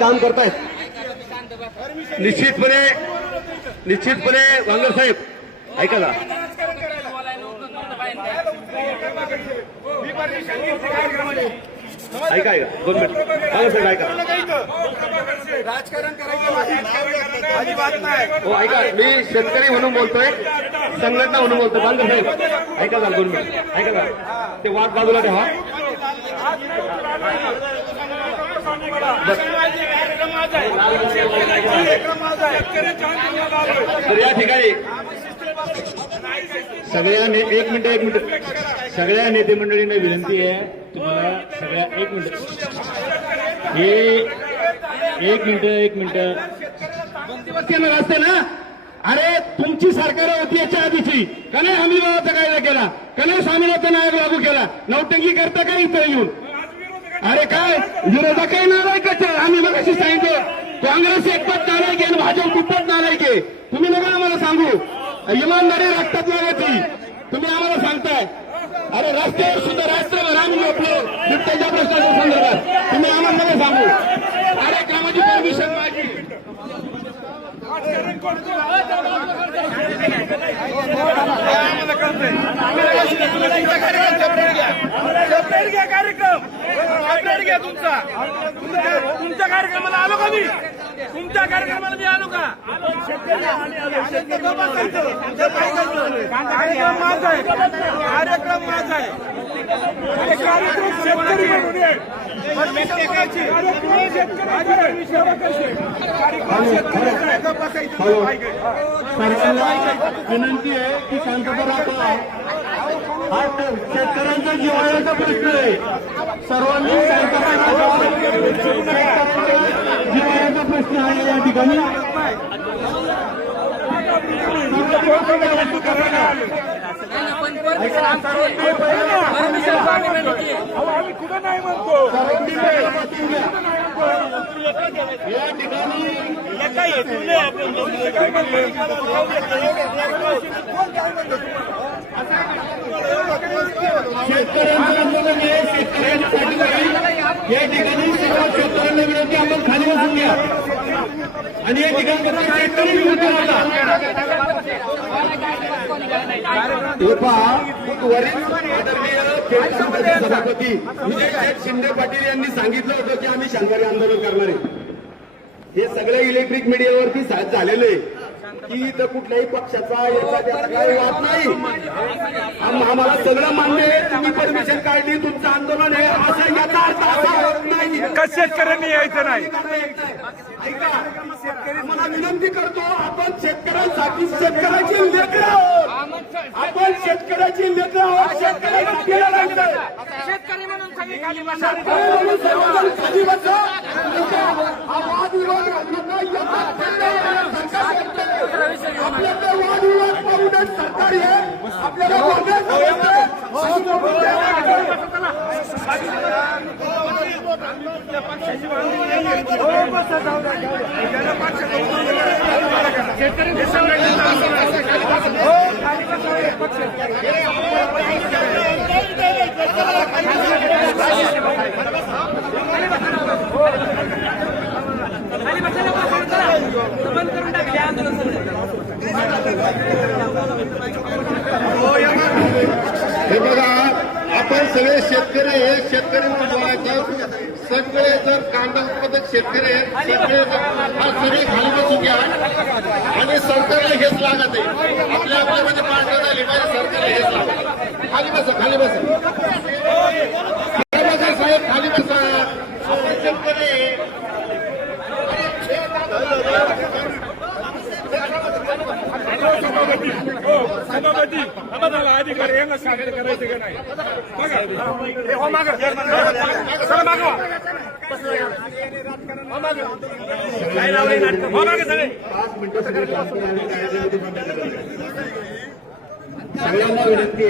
काम करतायत. निश्चितपणे वांगर साहेब ऐका ना, ऐका 2 मिनिट. वांगर साहेब ऐका. राजकारण करायचं अजिबात नाही. हो ऐका, मी शेतकरी म्हणून बोलतोय, संघटना म्हणून बोलतोय. वांगर साहेब ऐका ना 2 मिनिट. ऐका ना, ते वाद बाजूला ठेवा. तर या ठिकाणी सगळ्या एक मिनिट सगळ्या नेते मंडळींना विनंती आहे, तुम्हाला सगळ्या एक मिनिट असते ना. अरे तुमची सरकार होती याच्या आधीची, का नाही हमी भावाचा कायदा केला, का नाही स्वामीनाथन आयोग लागू केला, नौटंकी करता का इथं येऊन. अरे काय विरोधकही नालायकच आहे. आम्ही मग अशी सांगितलं, काँग्रेस एकपट नालायक आहे, भाजप दुप्पट नालायक आहे. तुम्ही नका आम्हाला सांगू, इमानदारी रक्तात लागायची तुम्ही आम्हाला सांगताय. अरे रस्त्यावर सुद्धा राष्ट्रभर आम्ही आपलं बिबट्याच्या प्रश्नाच्या संदर्भात तुम्ही आम्हाला नका सांगू. अरे कामाची परमिशन माझी. तुमच्या कार्यक्रमाला आलो का मी? तुमच्या कार्यक्रमाला मी आलो का? कार्यक्रम माझा आहे. विनंती आहे की शांतता राखा. हा शेतकऱ्यांच्या जिव्हाळ्याचा प्रश्न आहे. सर्वांनी शांतता राखा. जिव्हाळ्याचा प्रश्न आहे या ठिकाणी. आम्ही कुठं नाही म्हणतो. या ठिकाणी शेतकऱ्यांचं आंदोलन आहे. शेतकऱ्यांसाठी या ठिकाणी सर्व शेतकऱ्यांना विनंती, आपण खाली बसून घ्या आणि या ठिकाणी शेतकरी विरोधी सभापती विजय शिंदे पाटील यांनी सांगितलं होतं की आम्ही शांतताई आंदोलन करणार आहे. हे सगळं इलेक्ट्रिक मीडियावरती झालेलं आहे की इथं कुठल्याही पक्षाचा याचा त्याचा काही वाद नाही. आम्हाला सगळं मान्य आहे. तुम्ही परमिशन काढली, तुमचं आंदोलन आहे, असं याचा अर्थ असा होत नाही का शेतकऱ्यांनी यायचं नाही. ऐका, मला विनंती करतो, आपण शेतकऱ्यांसाठी शेतकऱ्याची लेकरं आहोत. आपण शेतकऱ्याची लेकरं आहोत. शेतकऱ्यांसाठी लढायचं. शेतकरी म्हणून सगळी खाली सर्वजण खाली बसा. हा वादविवाद आपल्याकडे वादविवाद पाहू नये. सरकार आहे आपल्याला हे बघा, आपण सगळे शेतकरी हे शेतकरी बोलायचं. सगळे जर कांदा उत्पादक शेतकरी आहेत, सगळे खाली बसून घ्या आणि सरकारला हेच लागत आहे. आपल्या मध्ये पार्टी झाली पाहिजे, सरकारला हेच लागत. खाली बसा साहेब, खाली बसा. आपण शेतकरी सभापती आम्हाला अधिकारी यांना सादर करायचं का नाही. सगळ्यांना विनंती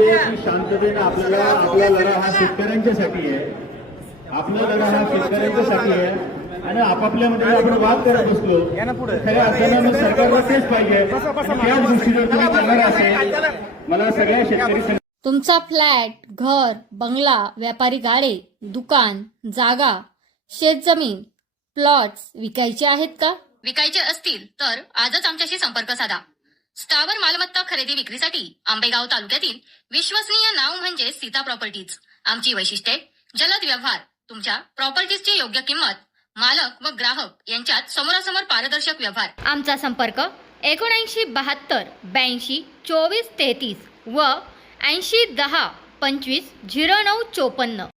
आहे की शांततेने आपला लढा हा शेतकऱ्यांच्यासाठी आहे. आपला लढा हा शेतकऱ्यांच्यासाठी आहे आणि आपापल्यामध्ये आपण वाद करत बसलो खऱ्या अर्थानं सरकारला तेच पाहिजे. त्याच दृष्टीने तुम्ही करणार असेल, मला सगळ्या शेतकरी तुमचा फ्लॅट, घर, बंगला, व्यापारी गाडे, दुकान, जागा, शेतजमीन, प्लॉट्स विकायचे आहेत का? विकायचे असतील तर आजच आमच्याशी संपर्क साधा. स्थावर मालमत्ता खरेदी विक्रीसाठी आंबेगाव तालुक्यातील विश्वसनीय नाव म्हणजे सीता प्रॉपर्टीज. आमची वैशिष्ट्ये: जलद व्यवहार, तुमच्या प्रॉपर्टीजची योग्य किंमत, मालक व ग्राहक यांच्यात समोरासमोर पारदर्शक व्यवहार. आमचा संपर्क 7972 82 24 33 व 80 10 25 09 54.